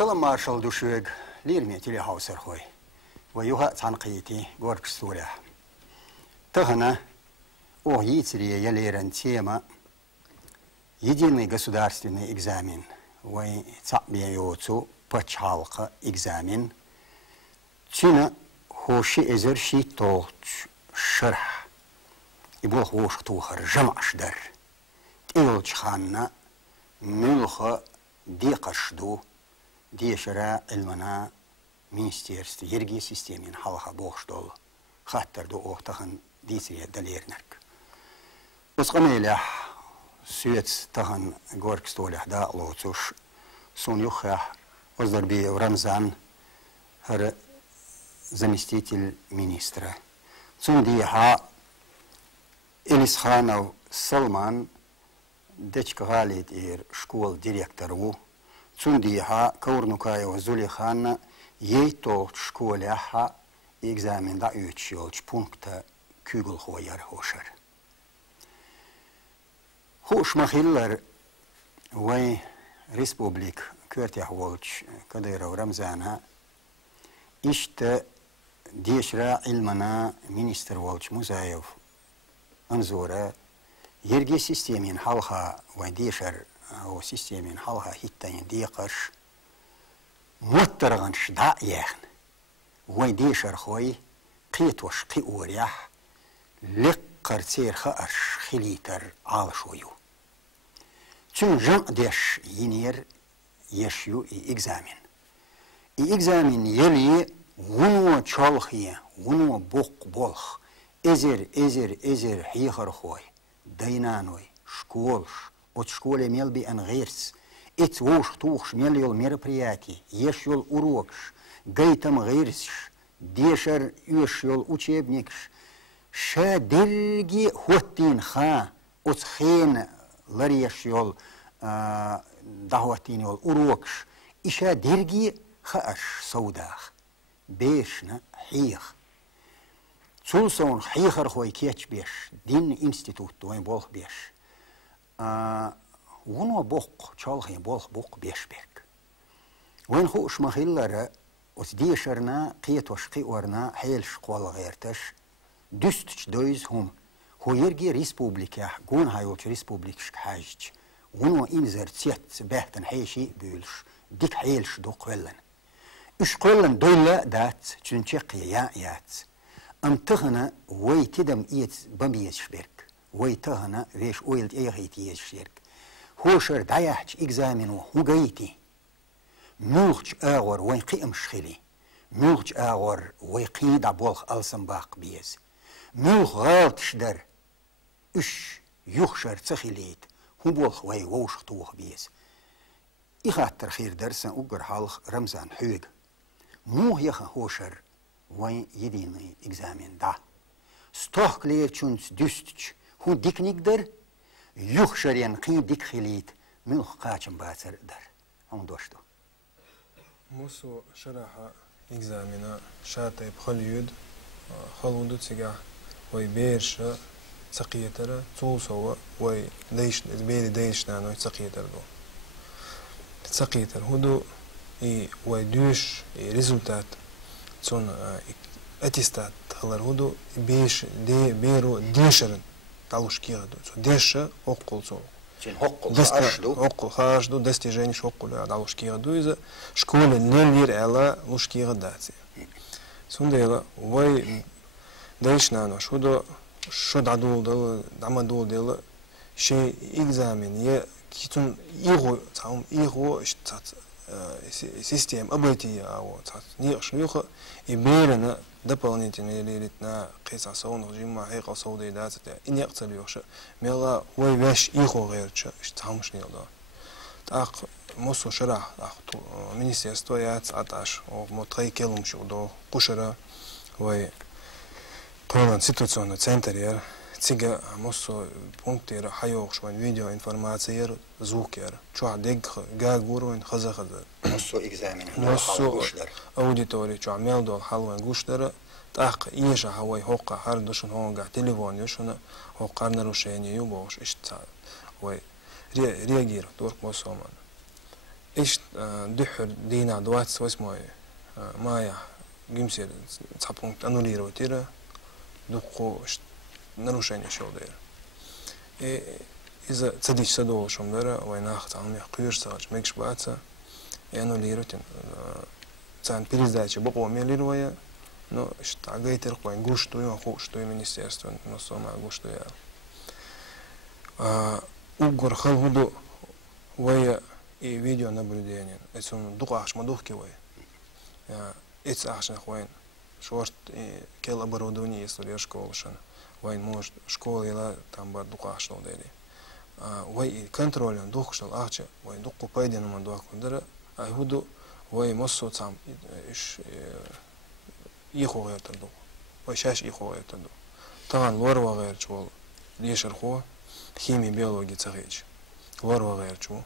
السلام مارشال دوشوغ ليرمي تلي هاوسر خوي ويوها تنقيتي غورك ستوريا تهنا يتري يليرن тема единый государственный экзамен وي تعبيوتو بچالق экзамен تشينا هوشي ازر شي توش شرح يبغى هوش توخر جمعش در إلش خاننا ملخ ديقشدو ديشرا المنا министерство ерге системен халха бохштол хаттарду охтахан дисия далернерк осқамеля суец тахан горк столях да лоцуш сон юха оздарби Рамзан хар заместитель министра цундиха Элисханов Салман дечка галит школ директору цундиха Каурнукаева Зулиханна Ейто школяха экзамен да училч пункта күгл хояр хошер. Хош махиллер вай республик квертях волч кадыра Рамзана иште дешра илмана министр волч Музаев анзора ерге системен халха вай дешар о системен халха хиттайын декаш مترغنش دا يخن ويدي شرخوي قيتوش قيوريح لقر تير خأش خليتر عالشويو تون جن ديش ينير يشيو إكزامن يلي ونو تشالخية ونو بوق بولخ إزر حيخر خوي دينانوي شكولش от школе мелби ангерс Эт вош тухш мельол мероприятий, ешьол урокш, гейтам гейрсш, дешер юшьол учебникш, ша дерги хоттин ха, от хен ларьешьол дахватин йол урокш, и ша дерги хааш саудах, бешна хих. Цулсон хихар хой кетч беш, дин институт, дуэн болох беш. ونو بوق شالخي بوق بيشبك وين خوش مخيلر وتديشرنا قيت وشقي ورنا حيل شقوال غيرتش دستش دويز هم هو يرجي ريسبوبليكا قون هايوش ريسبوبليكش حاجج ونو إنزر تيت بيهتن حيشي بيولش ديك حيلش دو قولن إش قولن دولا دات تنشقي يات أم تغنى وي تدم إيت بميز شبرك وي تغنى ويش أويلد إيغيت يشيرك هوشر دايحش إكزامنو هوغايتي ملغج آغور وين قيم شخيلي ملغج آغور ويقيد عبولخ ألسن باق بيز ملغ غالتش در إش يخشر تخيليت هبولخ وي ووش طوخ بيز إخاتر خير درسن أقر حالخ رمزان حوغ موه يخا هوشر وين يديني إكزامن دا ستوخ لير چونس دستش هو ديك نقدر يخشرين قيم ديك خليت من قاچم باتر در هم دوشتو موسو شرح إكزامنا شاتي بخليود خلودو تيجا وي بيرش تقيتر توسو وي ديش بيري ديش نانو تقيتر دو تقيتر هدو اي وي دوش اي ريزولتات تون اتستات خلر هدو بيش دي بيرو ديشرن талуш кигаду. Деша оккул сол. Чин оккул хашду. Оккул хашду достижение оккул талуш кигаду из школы нелир эла луш кигадати. Сундела вой дайшна на шудо шудадул дел дамадул дел шей экзамен е китун иго цам иго штат систем обытия вот не шлюха и берена дополнительно лилит на قصصون رجيم حقيقة صودي داتة إن يقتل يوش ميلا ويش إيخو غير شيء تعمش نيلا تاق مصو شرح министерство يات عطاش ومتغي كلام شو دو قشرة وي قرن سيتواسيون центр تيجا مصو بونكتير حيوش وين فيديو إنفورماتير زوكير شو عديك جاغورين خزخ مصو إكزامين مصو أوديتوري شو عمل دول حلوين قشرة تاق إيش هواي هوقا هردوشن هونغا تليفون يشون هوقا نروشيني يوبوش إشتا وي رياجير دورك مصومان إيش دحر دينا 28 مايا جيمسير цапункт аннулировать духу нарушение шелдер. И из-за цадич садового шумдера война там их кюрсач мекш баца и аннулировать цан пересдачи бо помелировая, но что гайтер коин гуштую хуштую министерство но сама гуштую. Угор халвуду вая и видеонаблюдение. Это он духаш мадухки вая. Это ахшен хоин. Шорт кел оборудование история школы шан. Вайн может школа ила там бар духаш нодели. Вай контроль духшал ахча вай духу пайден ман духу дара. Айхуду вай моссо сам ихо гайта дух. Вай шаш ихо гайта дух. Таган лорва гайр чвол. Лишер хо химия биология цагич. Лорва гайр чвол.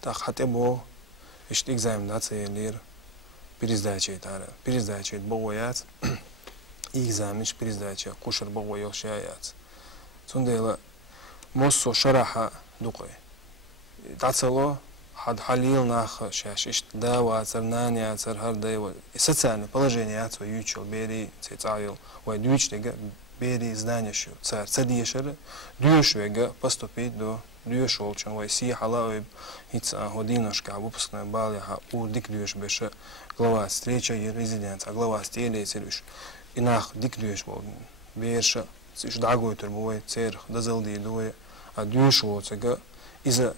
Так хотя бы ишт экзаменация лир пересдача это пересдача это бояц экзамен пересдача кушер боял шаяц сундела моссо шараха дукой тацало хад халил нах шаш ишт дава царнания цар хардева социальное положение отцу ючил бери цецаил вай дючтега бери знания шу цар цадишер дюшвега поступить до дюш олчан вай си халаев ица годиношка выпускная баля у дик дюш беше глава встреча и резиденция глава стеле целюш инах дик дюш бол беше сиш дагой турбой цер дазалди дой а дюш олцага из-за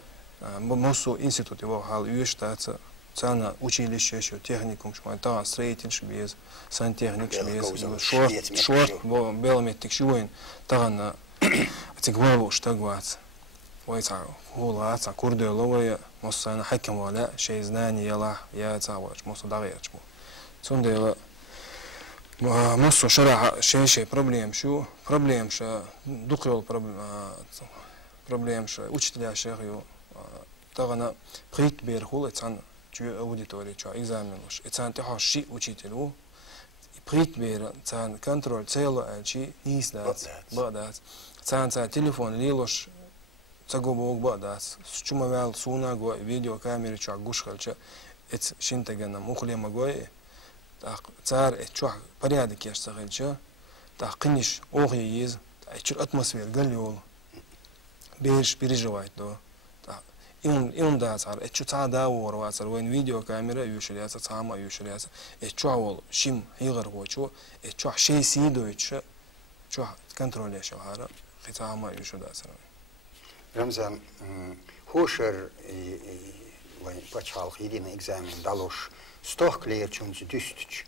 мосо институт его хал юштаца цана училище еще техникум шмата строительство без сантехник без шорт белометик шуин тагана тигвало штагвац ويسع هو عاصع كردي لوي مص أنا حكم ولا شيء زناني يلا يا تعوج مص دغير شو صندي مص شرع شيء проблем شو проблем شو دقيق проблем شو учителя شيء تغنا بريت بيرخول إنسان جو أوديتوري شو إكزامين وش إنسان تحاش شيء учителю بريت بير إنسان كنترول تيلو شيء نيس دات بعدات إنسان تليفون ليلوش цагобог бадас чумавал сунаго видеокамеры чак гушхалча эт шинтагана мухлема гой так цар чак порядок яш сагылча так кыниш ог ез чур атмосфера галёл беш переживать до так им да цар чу цада ворва цар вен видеокамера юшляца цама юшляца чуавол шим хигар гочу чу шей сидойча чу контроль шахара хитама юшдасра Рамзан, хошер вай почал хидин экзамен далош стох клеер чунц дюстч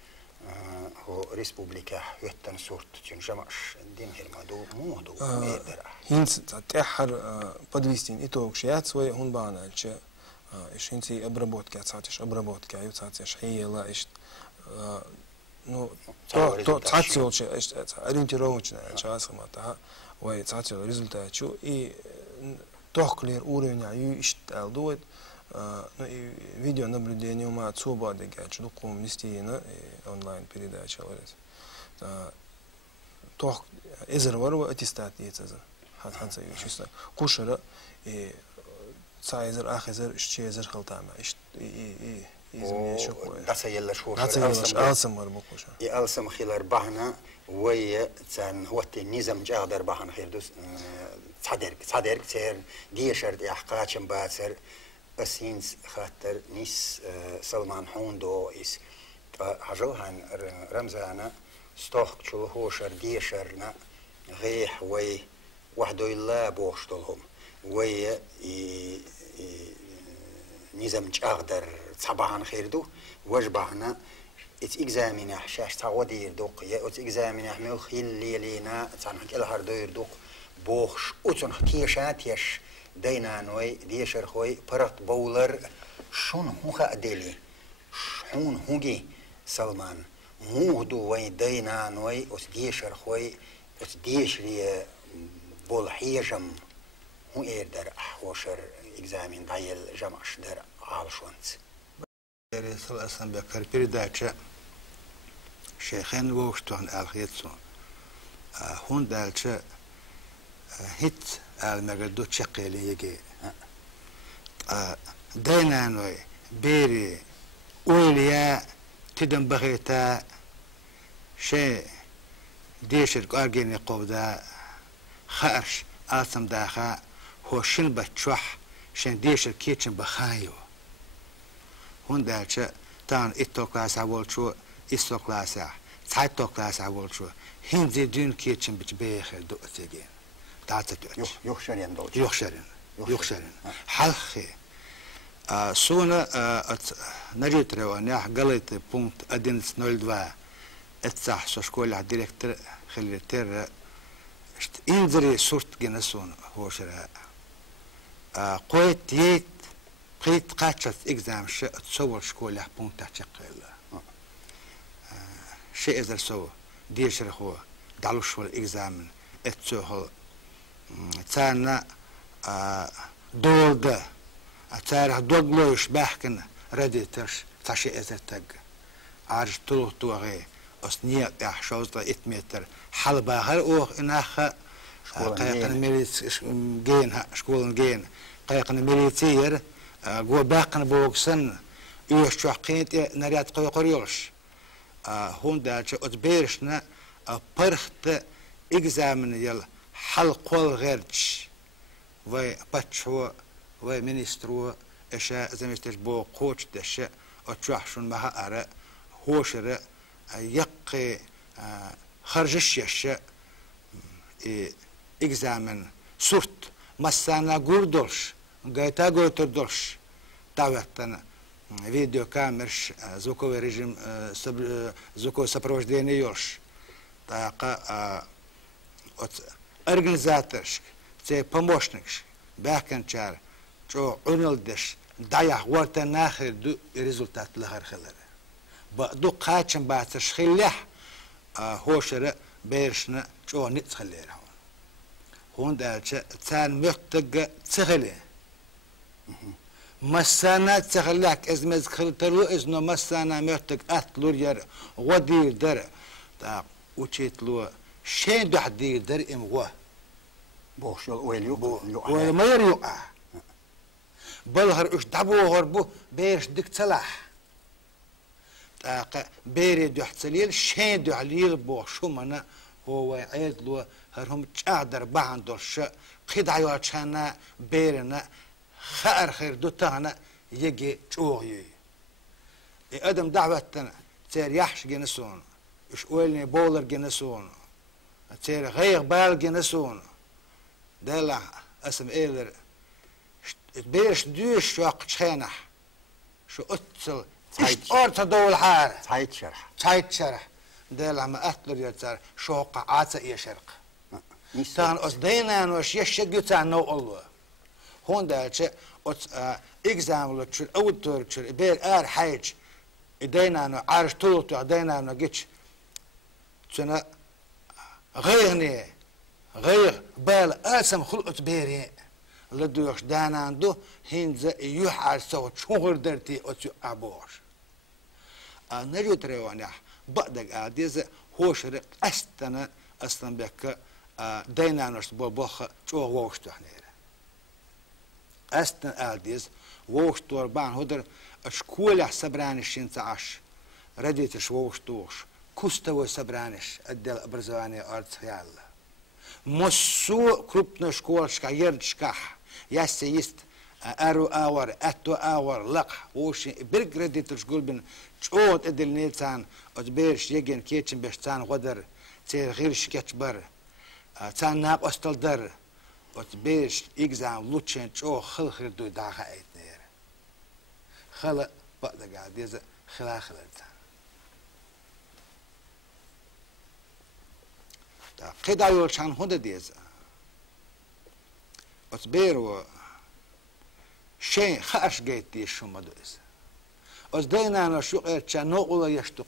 хо республика hötten сорт чун жамаш дин хермаду моду медера. Хинц тахар подвестин итог шият свой хунбана че ишинти обработка цатиш обработка ю цатиш хейла иш ну то цатил че ориентировочная часть мата вай цатил результат чу и тохклер уровень аю иштал дует и видеонаблюдение ма цуба дегач дукум мистина онлайн передача ларис тох эзер варва аттестат ецаза хатханса юшиса кушара и цайзер ахезер ишчезер халтама и изменение шокой даса елла шошер алсам вар букуша и алсам хилар бахна ويا تان هو النظام جاهدر بحن خيردوس صدر سير ديشر دي أحقاچم باسر أسينس خاطر نيس سلمان حوندو إس هجوهان رمزانا ستوخ شو هوشر ديشرنا غيح وي وحدو الله بوشتلهم ويا نظام جاهدر صباحن خيردو وجبهنا ات اكزامين حشاش تعودي يردوق يا ات اكزامين احمل خيل ليلينا تان حكي لها ردو يردوق بوخش اوتن تيشات يش دينا نوي ديشر خوي برت بولر شون هو خادلي شون هوجي سلمان مودو وي دينا نوي ات ديشر خوي ات ديشري بول حيجم هو يقدر احوشر اكزامين دايل جمعش در عالشونس رسول أصلا بكر передача شيخين ووشتون الخيتسون هون دالشة هيت المجدو تشقي ليجي دينا نوي بيري أولياء تدم بغيتا شيء ديشر أرجيني قودا خارش آسم داخا هو شن بتشوح شن ديشر كيتشن بخايو هون دالشة تان إتو كلاس أول شو إستو كلاس تايتو كلاس أول شو هنزي دون كيتشن بتبيخر دوتيجين تعتدوش يخشرين دوش يخشرين حلخي سونا نجيت روانيا قلت بونت 1102 اتسح سو شكول ديريكتور خليتر انزري صورت جنسون هو شراء قويت يت قيت قاتشت اكزام تصور شكول بونت تشقل شيء ازر سو ديشر هو دالوش شو الاكزام اتسوهل تانا دولده أتارح دوغلوش بحكن رديترش تاشي ازرتق عارج طلوح توغي أصنية شوزة 8 متر حلبة هر أوخ إناخا قايقنا ميليت جين شكولن جين قايقنا ميليتير قوة باقنا بوغسن يوش شوحقينت نريات قوي قريوش هون دالش أتبيرشنا برخت إجزامن يل حلقول غيرش وي باتشو وي مينسترو اشا زمستش بو قوش دشا اتشوحشون مها ارى هوشرة يقي خرجش يشا اكزامن صورت مسانا قردولش قايتا قوتردولش تاوهتنا فيديو كامرش звуковой режим звуковое сопровождение ёлш така от организаторш це помощникш бахканчар شو عنلدش ضيع وقت ناخر دو ريزولتات لهر خلره بدو قاتشن باتش خلح هوشرة بيرشنا شو نت خليره هون دالش تان مختق تخلي مسانا تخليك ازمز خلتلو ازنو مسانا مختق اتلور ير ودير در تا وچيتلو شين دو حدير در امغوا بوشل ويليو وما يريو بلهر اش دبو هربو بيرش دك تلاح تاق بيري دو حتسليل شين دو عليل بو شمنا هو عيد لو هرهم تشادر بعن دولش قيد عيواتشانا بيرنا خير خير دو تانا يجي تشوغي ادم دعوتنا تير يحش جنسون اش قولني بولر جنسون تير غير بال جنسون دلع اسم ايلر بيرش دوش شو قشينح شو اتسل ارتا دول حار تايت شرح دلع ما اتلر يتسار شو قعاتة ايه شرق تان اصدينا نوش يشجو تان نو الله هون دالش ات اكزامل تشر اودتور تشر بير ار حاج ادينا نو عارش طولتو ادينا نو جيتش تنا غيرني غير بال اسم خلقت بيري لدوش داناندو هنزا يحار سو شغل درتي اتيو ابوش نجو تريوانيا بقدق عاديز هوشر استنا اصلا بك دينانوش بوبوخ شو ووشتو حنيرا استن عاديز ووشتو بان هدر اشكول سبرانش ينتعش رديتش ووشتوش كستوي سبرانش ادل ابرزواني ارض خيال مسو كروبنا شكولشكا يردشكاح ياسيست ارو اور اتو اور لق وش برجرديتش قلبن شوت ادل نيتان اتبيرش يجن كيتشن بشتان غدر تير غير شكتبر تان ناب استلدر اتبيرش اكزام لوتشن شو خل خير دو داخا ايتنير خلا بقى قاعد يز خلا خلتان قيدا يولشان هوندا ديز اتبيرو شين خاش جيتي شو مدوز دينان شو ارتشان نوغلا يشتق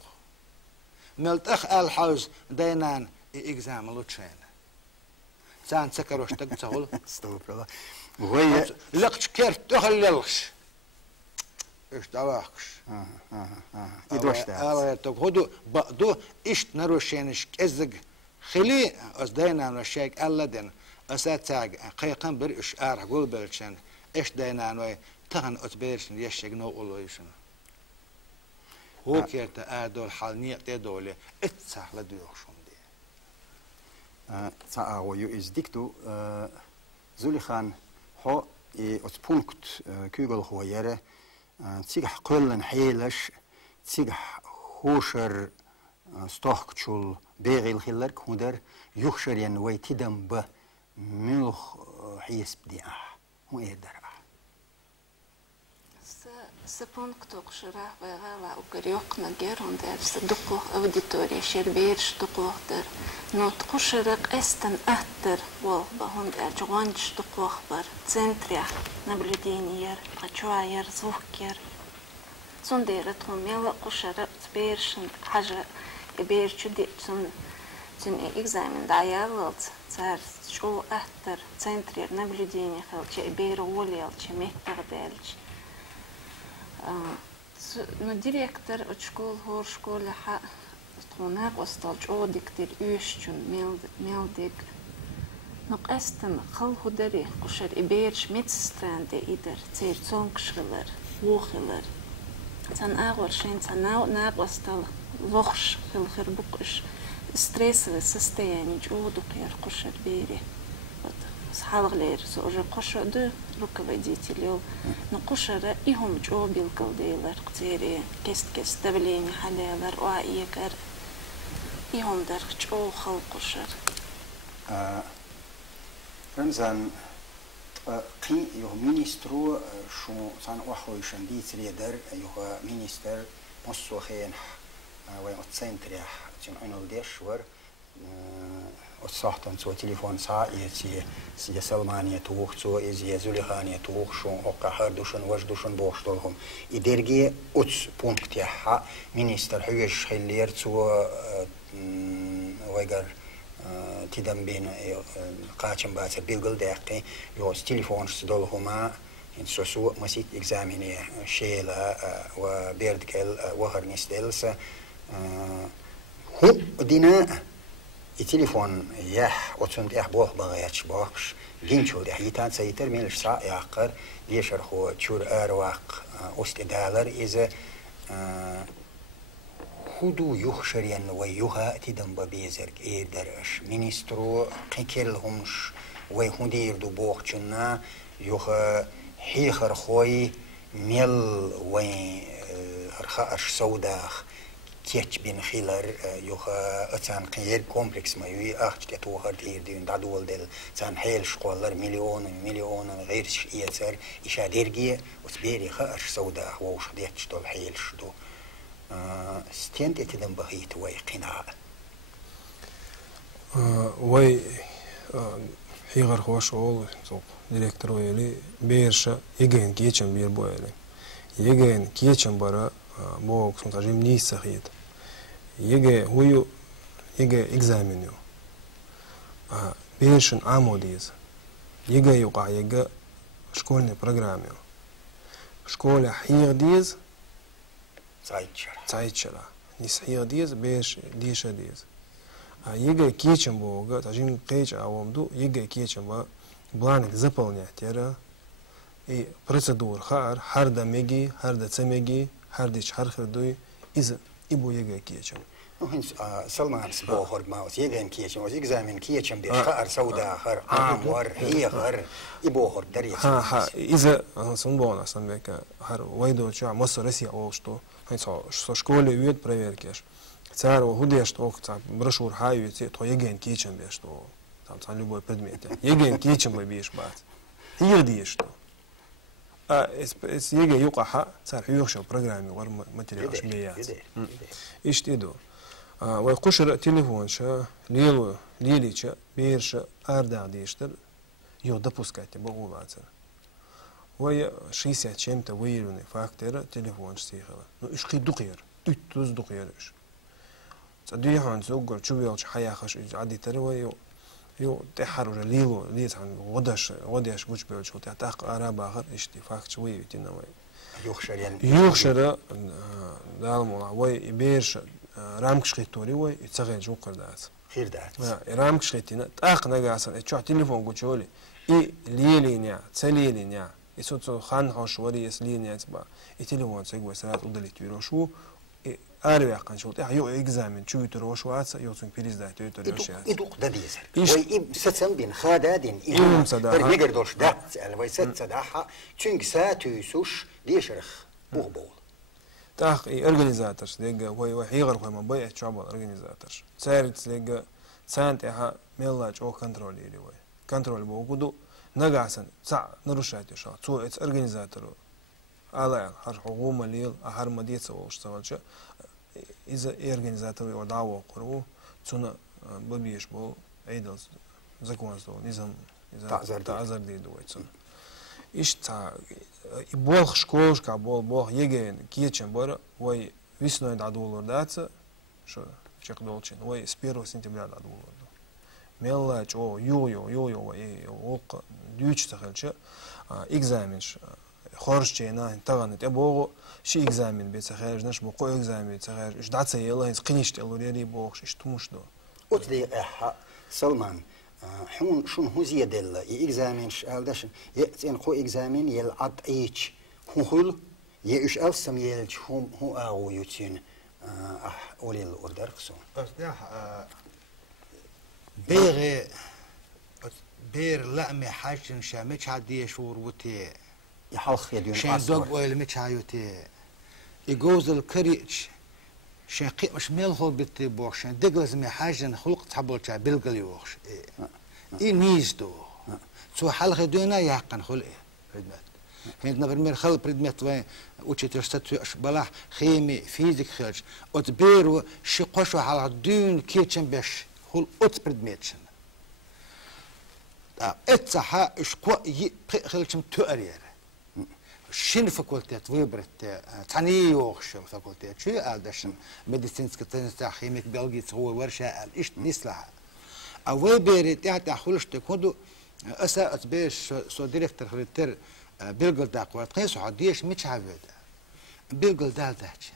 ملتخ الحوز دينان اكزام لوتشين سان سكروش تقول استغفر وهي لقش كيرت تخللش ايش دواخش يدوش ده هدو بقدو ايش نروشينش كزق خلي دينان وشيك ألدن أساتاج قيقن بريش أرح قول بلشان إيش دينان وي تهن أتبيرشن يشيك نو أولويشن هو كيرت آدول حالنية تدولة اتسح لديوخشون دي تساعو يو إزديكتو زولي خان هو أتبونكت كيغل هو يرى تيجح قلن حيلش تيجح هوشر ستوخكتشول بيغي الخلر كودر يخشر ينوي تدم ب ملخ حيس بدي هو يقدر سبونكتو قشرة وغالا وقريوقنا جيرون دار سدقو أوديتوريا شربيرش دقو در نوت قشرق استن أهتر والبهون دار جوانش دقو أخبر центря наблюдения قشواير زوكير سنديرتهم يلا قشرة تبيرشن حاجة يبيرشو دي تن экзамен دايالت цар شو أهتر центря наблюдения خلش يبير وليالش مهتر دالش но директор от школ хор школе ха тонак осталж одиктер үшчүн мелдик но эстен хал худери кушер иберш медсестранде идер цер цонгшгылар ухылар сан агор шен санау наг остал лохш хылхыр букш стрессовое состояние одукер кушер бери حالغلير سوجا قشة ده руководителю но قشرة إهم جو بالقلديلر قتيري كست دبلين حلالر وعيكر إهم در جو خل قشر رمزان قي يو مينسترو شو سان أخوي شندي تريدر يو مينستر مصوخين وين أتسنتريح تين أنول ديشور отсахтан цо телефон са и Салмания тух цо из Зулихания тух шон окахар душан ваш душан бохштолхом и дерге уц пункт я министр хюеш хеллер цо вайгар тидам бин качам баца билгал дакки ё телефон сдолхома ин сосу масит экзамене шела ва бердкел вахарнистелса ху дина и телефон يح وتسند يح بوخ بغياتش بوخش جنشو ده يتان سيتر ميلش ساعة يعقر ليشر خو تشور أرواق أستدالر إذا خدو يخشر ويوها تدم ببيزرك إيدرش مينسترو قيكلهمش ويهندير دو بوخشنا يوها حيخر خوي ميل وين هرخاش سوداخ كيتش بين خيلر يوها أتان قير كومبلكس ما يوي أخش كتوهر دير دين دادول دل تان حيل شقولر مليون غير يتر إشا ديرجي وتبيري خاش سودا ووش ديتش دول حيل شدو ستينت يتدم بهيت وي قناع وي حيغر خوش أول زوق ديريكتور ويلي بيرشا يجين كيتشن بير بويلي يجين كيتشن برا بوك سون تجيم نيس سخيت يجي هو يجي إكزامينيو بيرشن عموديز يجي يقع يجي شكولني برنامجيو شكولة حيغ ديز تايتشرا نيس حيغ ديز بيرش ديشا ديز يجي كيتشن بوغا تجيم قيج عوامدو يجي كيتشن با بلانك заполнять يرا и процедур хар да меги хар да цемеги هر دیش هر خردوی از ایبو یه کیچم. نحن سلمان سباهر ماوس یه کیچم و ایگزامین کیچم بیش خار سودا خار عامور هی خار ایبوهر دریچ. ها از سنبان اصلا بیک هر ویدو چه مصر رسیا اوشتو هیچ شکولی وید پرویرکش. цар و هودیشت اوه цар برشور هایی تو یه کیچم بیشتو. там любой предмет. یه کیچم بیش بعد. هیر دیشتو. اس يجي يقع صار يخشى برنامج ور ماتيريال شميات ايش تدو ويقشر تليفون شا ليليچا بيرشا اردا ديشتر يو допускать بغوباتر وي 60 чем-то выявленный фактор телефон стихала ну ايش قي دقير توز دقيرش صدي هان زوجر شوبيلش حياخش عادي تروي يو تحرر ليلو ليس عن غداش قوش بيوش وتاع تاق أراب آخر اشتفاق شوي يتنا وي يخشر دالمولا وي بيرش رامكش خيتوري وي يتسغل جو قردات خير دات رامكش خيتنا تاق نجاسن اتشوع تليفون قوشولي اي ليلينيا تسليلينيا يسوتو خان هوش وري يسلين با التليفون سيغو سرات удалить ويروشو أروي عن شو يو إكزامين شو يتروش واتس يوصل بيريز ده يتروش إدوق ده ديزر وي ستسم بين خادادين إيم صداها نقدر دوش دات الوي ست صداها تشينج ساتو سوش ديشرخ بوغبول تاخ organizators ديجا وي حيغر ما بيع شعب organizators سارت ديجا سانت إها ميلاج أو كنترول يلي وي كنترول بوجودو نجاسن ساعة نرشات يشا تو إتس organizator على هر حكومة ليل هر مدير سووا اشتغلش إذا organizator ودعوة قرو تونا ببيش بول عيدلز زكوانز دو نظام تعذر دي دوي تونا إيش تا بول شكولش كبول يجين كيتشن برا وي весной дадулор даца شو чек долчин وي с 1 сентября дадулор мелач о ю вай оқ дүйч тахалча экзаменш хорчена таганы те богу ши экзамен бе сахажнаш бо ко экзамен сахаж даца ела қиништ элурери богш иштумушдо отли ха салман حون شون هو زيادل إكزامينش ألدشن يأتين خو إكزامين يلعد إيش هو يأش ألسم يلج هو أو يتين أولي الأردر قصون بير لا محاجن شامش عادية شور وتي يحلخ يدين شان دوغ ويل مش عايوتي يجوز الكريتش شان قي مش ميلهول بتي بوخ شان دغلز محاجن خلق تحبلش بلغلي وخش إيه نيزدو سو حلقة دونا يحقن خل إيه предмет هند например خل предмет وين учитель статью بلاح خيمي فيزيك خلش أتبيرو شقشوا على دون كيتشن بش خل أت предметشن اتسحا اشقوا خلشم تؤرير شين فاكولتات выбрать تاني يوخش فاكولتات شو أدشن медицинская تنستا خيميك بلغيت هو ورشة إيش نسلها أول بيريت يعني أخلش تكودو أسا أتبيش سو ديريكتور خلتر بيلغل داقوة قيس عديش مش عبيد بيلغل دال داكش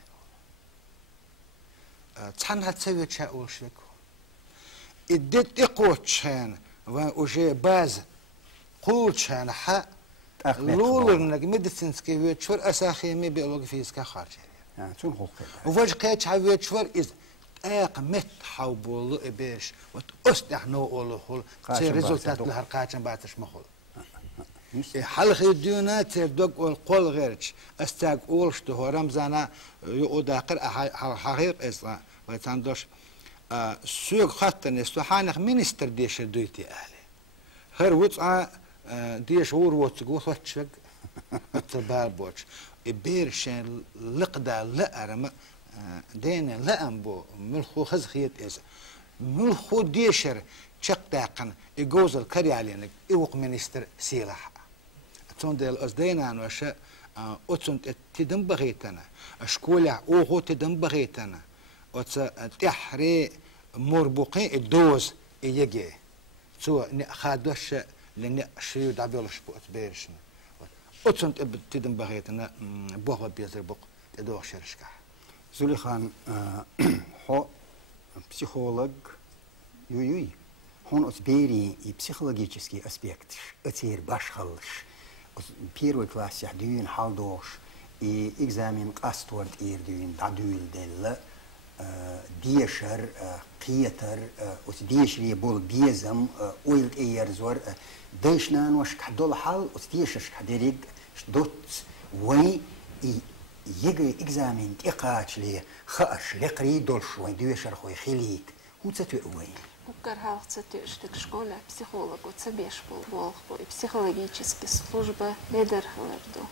تحن هتسوي تشاء وشلكو إديت إقوة شان وجي باز قول شان حق لول إنك ميديسينسكي ويتشور أسا خيمي بيولوجي فيزيكا خارجي شون هو وفاج قيتش عويتشور إذ مت حوبول إبيش وتأستح نو أول تي ريزولتات الهرقاتشن بعتش مخول حلقة الديونات تردق والقول غيرش استاق أولش تهو رمزانا يؤداقر حقيق إصلا ويتاندوش سوق خطة نستو حانق مينستر ديش دويتي أهلي هر وطعا ديش ور وطقو وطشق التبال بوش إبيرشين لقدا لأرم دينا لأنبو ملخو خزخيت إز ملخو ديشر شق داقن يجوز الكري علينا يوق منستر سيلاح تون ديال أصدينا عن وشاء أتون تدم بغيتنا أشكولع أوهو تدم بغيتنا وتحري مربوقين الدوز يجي سو خادوش لأن شيو دعبيلش بوت بيرشنا أتون تدم بغيتنا بوه بيزر بوق تدوخ شرشكا زوليخان هو психолог юй он отбери и психологический аспект отер башхалш первый класс яхдюин халдош и экзамен кастворд ирдюин дадюил делла дешер قيتر وتديشري بول بيزم اويل ايرزور ديشنان وش كدول حال وتديشش كديريك دوت وي يجي إكزامين تقاش لي خاش لقري دولش وين دويشر خوي خليك هو تتوي Укар халцатюштик школа психолог уцебеш бол психологические службы лидерхлерду.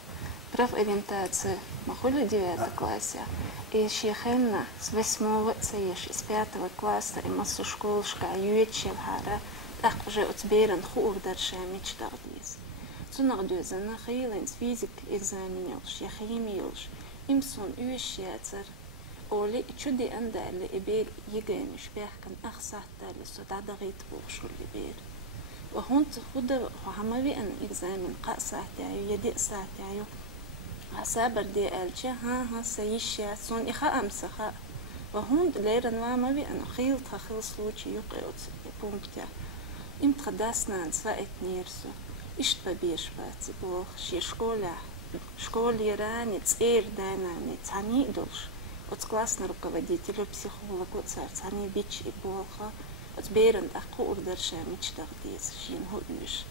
Профориентация махули 9 классе. И шехенна с 8 цееш из 5 класса и массу школшка юечел хара так уже отберен хуурдарша мечтардис. Цунар дюзена хейлens физик экзаменелш, я химиелш. Имсон уещецер. Оли чуди андали إبير يجينش بيحكن أخساتالي سودادغيت بوشولي بير وهونت خود حماوي أن إكزامن قاساتايو يدي ساتايو عسابر دي ألجي ها سيشيا سون إخا أمسخا وهونت ليرن واماوي أن خيل سلوشي يقعد بومبتيا إمت خداسنا نسفايت نيرسو اشتبيش باتي بوخ شي школе ранее цердайнами цани дольш. От классный руководитель, психолог, от цани бич и болха, от берен аху урдерша мечтах дес шин хуиш.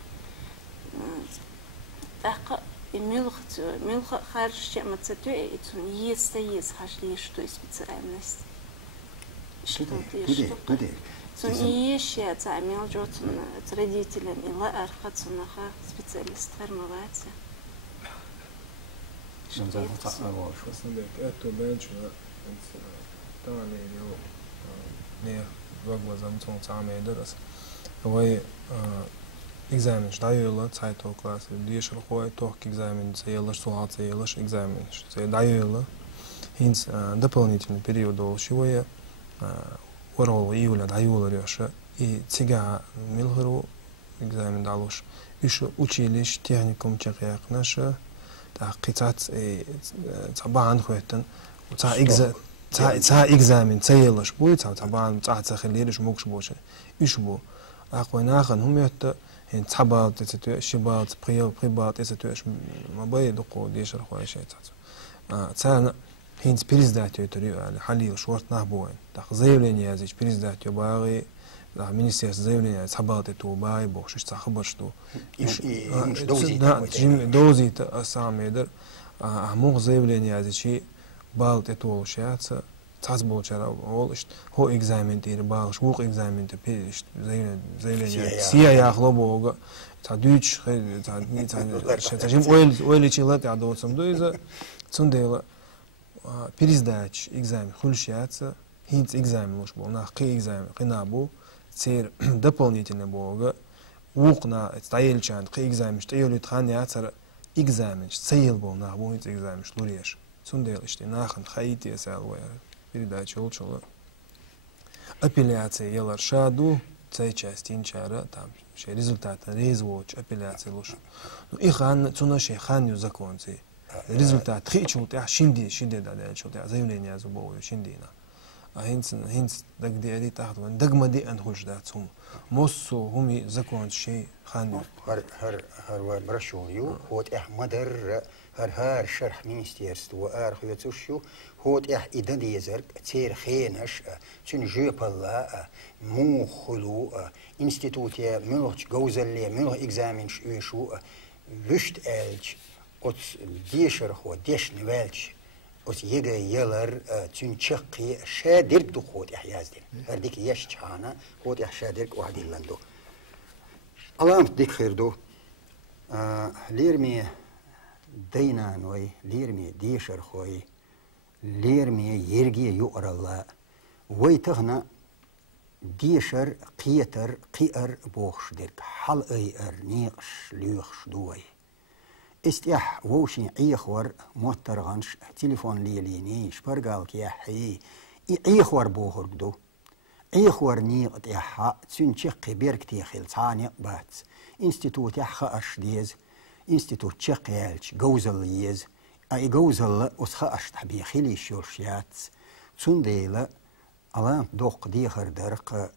Аху и милх харш мацату и цун есть хашли что специальность. Что ты? Цун есть цамил джотун с родителями и ла архацунаха специалист формоваться. Эту бенчу тани его не ваглазам цон цаме дерас. Вой экзамен даюла цайту класс дишел хой тох экзамен цейлаш суал цейлаш экзамен даюла. Хинц дополнительный период долшивое орол июля даюла рёша и цига милгру экзамен далуш. Еще училищ техникум чакяк наша قطعت طبعا خويتن تا экзамен цейлаш будет طبعا تا خليلش موكش بوش يشبو اخوينا خن هم يت تبعت تتو شبات بريبات تتو ما باي دقو ديشر خويا شي تا هينز بريزدات يتري حالي شورت نهبوين تا заявление языч пересдать باغي министерство заявление собрать это убай бог что خبر что дози самедер мог заявление язычи балт это улучшается цаз получара ол хо экзамен дир бал швук экзамен те заявление сия я хлобога та дюч та не та жим ойличилат я доцам доиза цундела пересдач экзамен хулшается хинц экзамен уж был на кы экзамен кынабу цер дополнительный бога укна стояльчан кы экзамен что юлит хан яцар экзамен цейл был на будет экзамен шлуреш цундела что нахан хаити салвая передача улчула апелляция елар шаду цей часть инчара там все результаты резвоч апелляция луш ну и хан цунаши ханю законцы результат хичул я шинди да чул я заявление зубовое шиндина а хинц дагдери тахтван дагмади анхуш да цум моссу хуми закон шей ханю هر برشويو هوت مدر هر شرح министерство архивцушю هوت إدان يزرق تير خينش تن جوبلا موخلو институте ملوش جوزلي ملوش إكزامنش ويشو وشت ألج от ديشر هو ديش نوالش от يجا يلر تن شقي شادر دخوت يزدين هرديك يشجعنا هوت شادرك واحد لندو الله ديك خير دو ليرمي دينا نوي ليرمي ديشر خوي ليرمي يرجي يقرا الله ويتغنى ديشر قيتر قير بوخش ديرك حل اي نيقش ليخش دوي استيح ووشي عيخور موتر غنش تليفون ليليني شبرقالك يا حي عيخور بوخر دو عيخور نيقت يحا تنشقي بيركتي خيل تاني بات انستيتوت يحا اشديز انستيتوت شقيالش جوزل يز اي جوزل اسخا اشتح بيخيلي شورشيات تنديلا الان دوق ديخر درق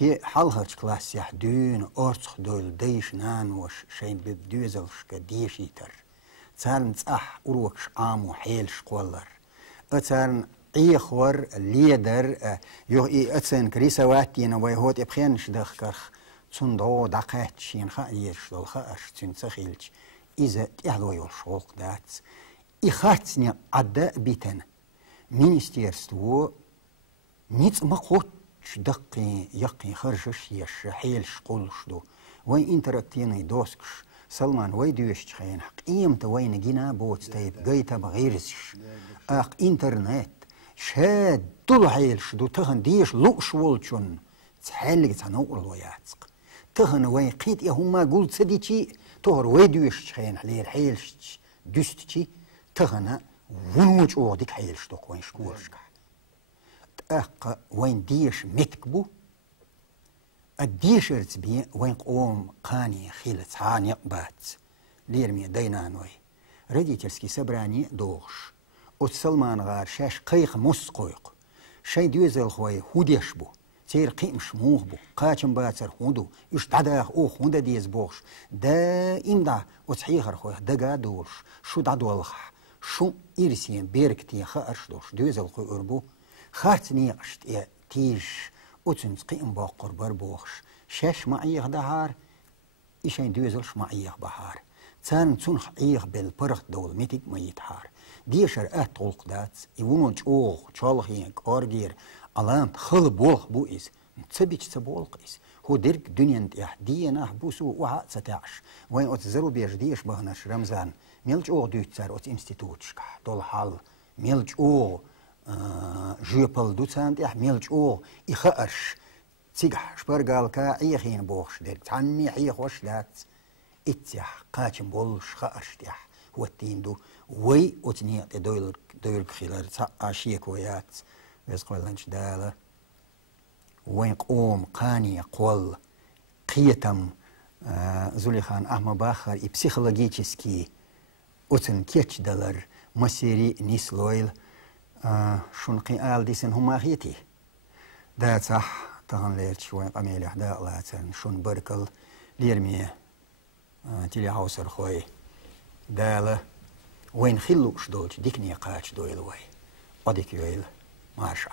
بي حلهج كلاس يحدون ارتخ دول ديش نانوش شين بدوزلشك ديشيتر تارن تأح اروكش عامو حيلش قولر اتارن عيخور ليدر يو اتسن كريسواتينا ويهوت ابخينش دخكخ تندو دقاتشين خايرش دول خاش تنسخيلش إذا تحضو يوشوق دات إخاتني عدا بيتن министерство نيت مقوت دقي يقي خرجش يش حيلش قولشدو وين انتراكتيني دوسكش سلمان ويدوش خين حق إيمت وين جينا بوت تايب جيتا بغيرزش اق انترنت شاد دول حيلشدو تهن ديش لوش ولچون تحلق تنور الوياتق تهن وين قيت يهما قلت سديتي تهر ويدوش خين حلير حيلش دوستي تهنا ونوش اوغدك حيلشدو وين شكورشك تأق وين ديش متكبو الديش ارتبي وين قوم قاني خيلت عاني بات ليرمي دينانوي رديتلسكي سبراني دوغش وتسلمان غار شاش قيق مسقويق شاي دوزل خوي هوديشبو تير قيم شموه بو قاتم باتر هوندو يش داداخ او هوندا ديز بوش دا إمدا وتصحيخر خويا دا قادولش شو دادولخ شو إرسين بيركتي خارش دوش دوزل خوي أربو خاتني قشت يا تيج وتنس قيم باقر بربوخش شاش معيخ دهار إيشين دوزلش معيخ بهار تان تنخ عيخ بالبرخ دول ميتك ميتحار ديشر طولق دات يونج اوغ تشالخين كارجير الان خل بولخ بو إس تبيش تبولق إس هو درك دنيا نتيح دينا بوسو وها 19 وين أتزرو بيش ديش بهنش رمزان ميلج اوغ دوتسار أت انستيتوتشكا دول حال ميلج اوغ جيبل دوتسان تيح ميلج اوغ إخارش تيجح شبرقالكا عيخين بوخش درك تعني عيخ وش دات اتيح قاتم بولش خارش تيح هو التيندو وي أتنيا دويل بخلال عشيك ويات ويسقوا لنش دالة وين قوم قاني قول قيتم زوليخان أحمد باخر بسيخولوجيتسكي أتن كيتش دلر مسيري نيسلويل شنقي آل ديسن هما خيتي دا صح تهان ليرتش وين قميل إحداء لاتن شن بركل ليرمي تيلي هاوسر خوي دالة وين خلوش دولش ديك نيقاتش دويل وي وديك يويل مارش